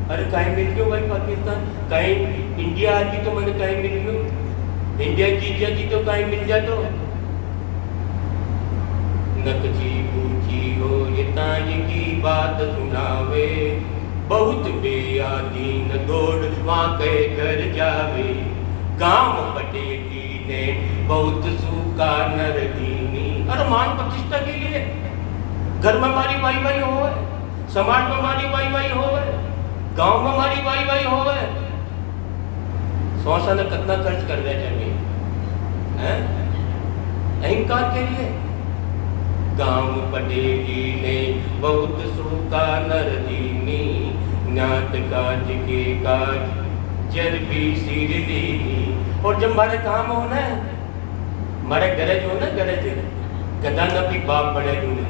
अरे कहीं मिल गयो भाई पाकिस्तान, कहीं इंडिया आ गई तो मैंने कहीं मिल गयो, इंडिया जीत जाती तो कहीं मिल जातो। नकची पूछी हो ये ताज की बात सुनावे, बहुत बेयादीन दौड़ माँ के घर जावे, गांव पटेली ने बहुत सूखा नर दीनी। अरे मान प्रतिष्ठा के लिए घर में हमारी वाई वाई हो, समाज में हमारी वाई वाई हो, गांव में हमारी वाई वाई हो, 100 साल कितना खर्च कर रहे जमीन हैं अहंकार के लिए। गांव पटेली ने बहुत सूखा नर दीनी, नात काज के काज चरबी सिर लीनी। और जब हमारे काम हो ना, हमारे गरज हो ना, गरज गदा न भी बाप बड़े दूंगे,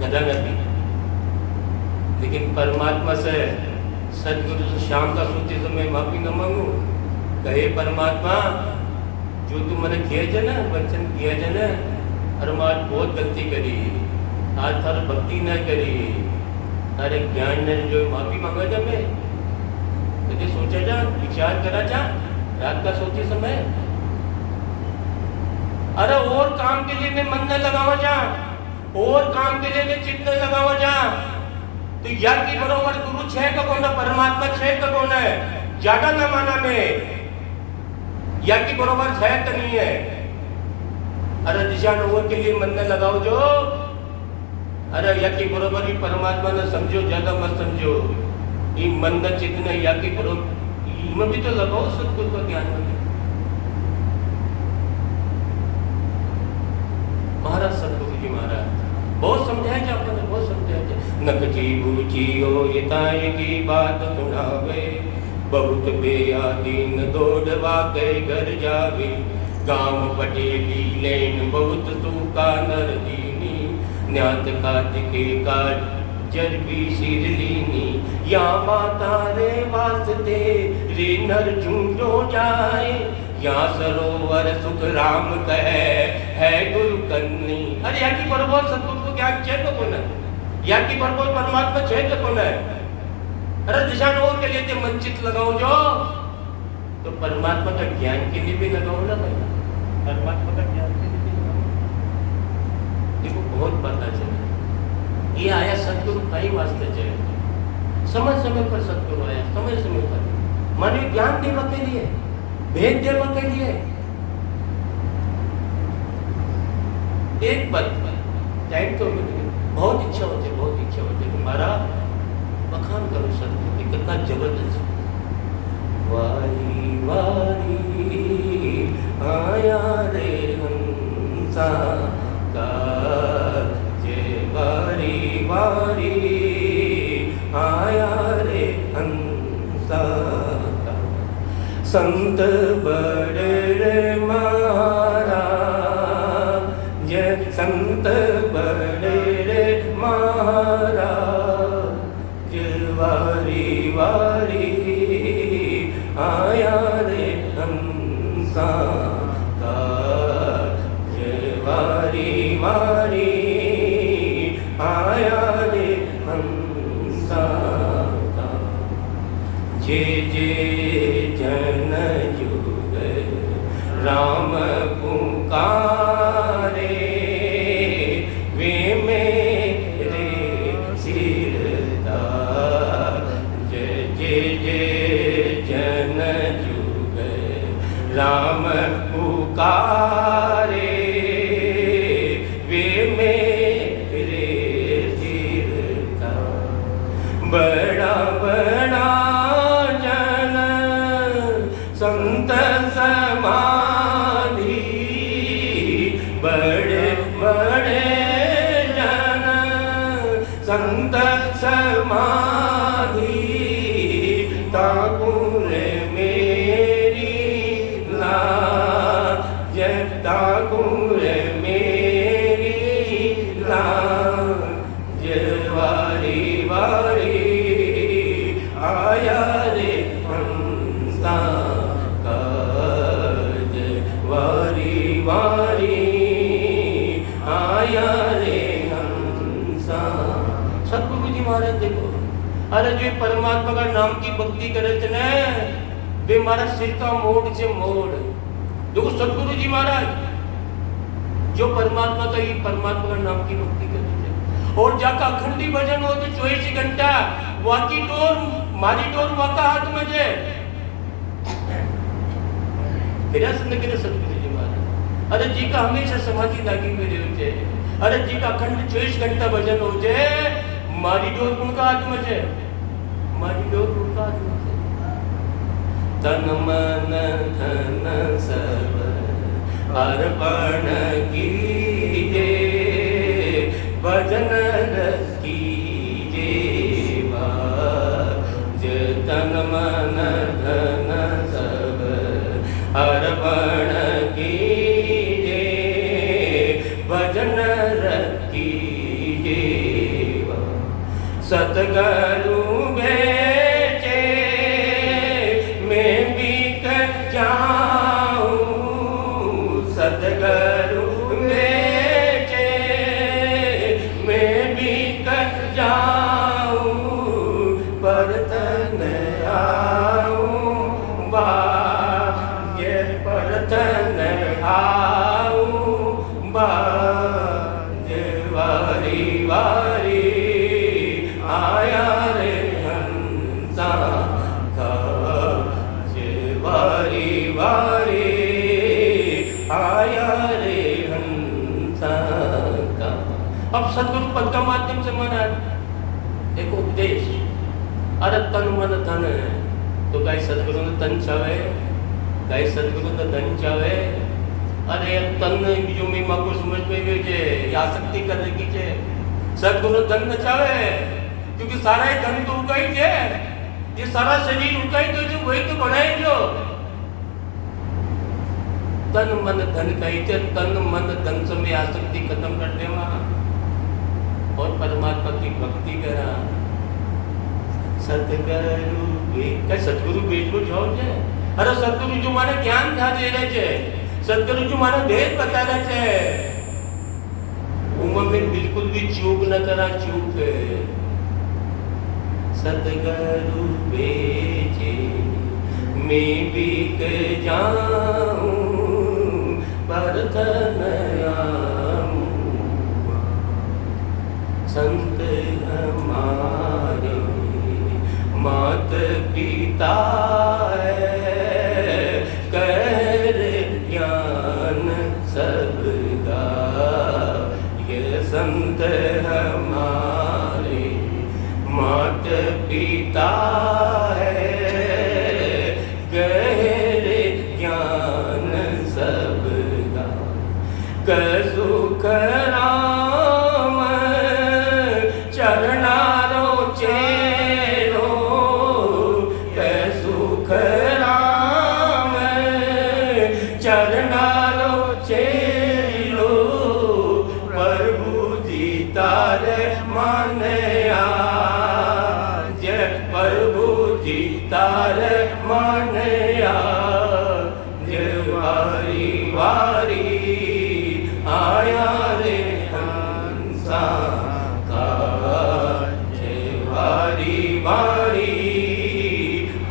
गदा नबी, लेकिन परमात्मा से सदगुरु से शाम का सोते समय माफी न मांगू, कहे परमात्मा जो तू मैंने किया जा ना, वचन किया जा ना, अरे मैं आज बहुत गलती करी, आज थार भक्ति न करी, तारे ज्ञान ने जो माफी मांगा जा, मैं कभी सोचा जा, विचार करा जा रात का सोते समय, अरे और काम के लिए मैं मन न लगावा जा, और काम के लिए मैं चित्त लगावा जा, तो या की बरोबर गुरु छे का कौन है, परमात्मा छे का कौन है, ज्यादा न माना में या की बरोबर है तो नहीं है। अरे दिशा नोवर के लिए मन न लगाओ जो, अरे या की बरोबर ही परमात्मा न समझो, ज्यादा मत समझो, ये मन न चित्त न या की बरोबर में भी तो लगाओ सदगुरु का ज्ञान में। महाराज सदगुरु जी महाराज बहुत समझाया जा, आपने बहुत समझाया जा, नकची बूची हो ये ताय की बात सुनावे, बहुत बेयादीन दौड़वा के घर जावे, गांव पटेली लेन बहुत सूखा नर दीनी, न्यात काज के काज चरबी सिर लीनी, या माता रे वास्ते रे नर झूठो जाए, या सरोवर सुख राम कहे है गुरु कन्नी। अरे या की बरोबर सदगुरु को ज्ञान छे तो कोने, या की बरोबर परमात्मा छे तो कोने। अरे दिशा नोर के लिए ते मन चित लगाओ जो, तो परमात्मा का ज्ञान के लिए भी लगाओ ना भाई, परमात्मा का ज्ञान के लिए भी लगाओ। देखो बहुत पता चला ये आया सदगुरु कई वास्ते चले, समय समय पर सदगुरु आया, समय समय पर माने ज्ञान देने के लिए, भेद देने के लिए। एक बात टाइम तो बहुत इच्छा होती है, बहुत इच्छा होती है तुम्हारा बखान करो सतगुरु की, कितना जबरदस्त। वारी वारी आया रे हंसा का, वारी वारी आया रे हंसा का, संत बड़े रे महाराज, संत बड़े रे महाराज, वारी वारी आया रे हंसा का, वारी वारी आया रे हंसा का। जे जे जन युग राम पुकारे, वे मेरे सिरदार। जे जे जन युग राम पुकारे, वे मेरे सिरदार। बड़ा बड़ा जन संत समाधि, बड़े बड़े जन संत समाधि, ताकुर मेरी लाज, ताकुर मेरी लाज, वारी वारी आया रे हंसा का, वारी वारी आया रे हंसा। सतगुरु जी महाराज देखो, अरे जो परमात्मा का नाम की भक्ति करे थे ना, वे हमारा सिर का मोड़ से मोड़। देखो सतगुरु जी महाराज जो परमात्मा का ही परमात्मा का नाम की भक्ति करते थे, और जाका अखंडी भजन हो तो 24 घंटा वाकी डोर मारी डोर वाका हाथ में जे फिर करे सतगुरु जी महाराज। अरे जी का हमेशा समाधि लागी में रहो जे, अरे जी का अखंड 24 घंटा भजन हो जे, मारी डोर उनका हाथ में जे, मारी डोर उनका हाथ में जे। तन मन धन सब अर्पण कीजे, भजन कीजे बाज। तन मन धन सब अर्पण कीजे, भजन कीजे बाज। सतगुरु बेचे मैं बिक जाऊं, सतगुरु बेचे मैं बिक जाऊं, परतन आऊं बाजे, परतन आऊं बाजे, वारी वारी आया रे हंसा का, वारी वारी आया रे हंसा का। अब सतगुरु पद का माध्यम से महाराज एक उपदेश, अरे तन मन धन है तो गाय सतगुरु ने तन चावे, गाय सतगुरु ने धन चावे। अरे तन जो मैं मां को समझ में भेजे या आसक्ति कर रखी छे, सतगुरु धन न चावे, क्योंकि सारा ही धन तो उगाई है, ये सारा शरीर उगाई तो जो वही तो बनाए जो। तन मन धन कही थे, तन मन धन से में आसक्ति खत्म कर देवा और परमात्मा की भक्ति करा। सतगुरु क्या सतगुरु बेच को जाओ जे, अरे सतगुरु जो माने ज्ञान था दे रहे छे, सतगुरु जो माने भेद बता रहे छे, उम्र में बिल्कुल भी चूक न करा, चूक सतगुरु बेचे मैं बिक जाऊं, परतन आऊं। संत हमारे मात पिता कर ज्ञान सबका, ये संत हमारे मात चरनारो चेलो प्रभु जी तारे माने आज प्रभु जी तारे माने आज वारी वारी आया रे हंसा का वारी वारी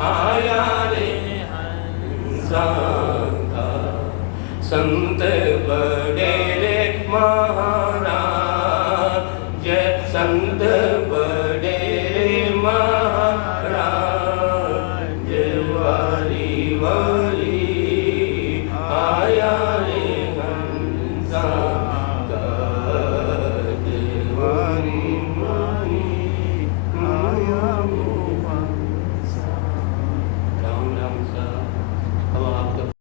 आया रे हंसा का संत बड़े रे महाराज संत बड़े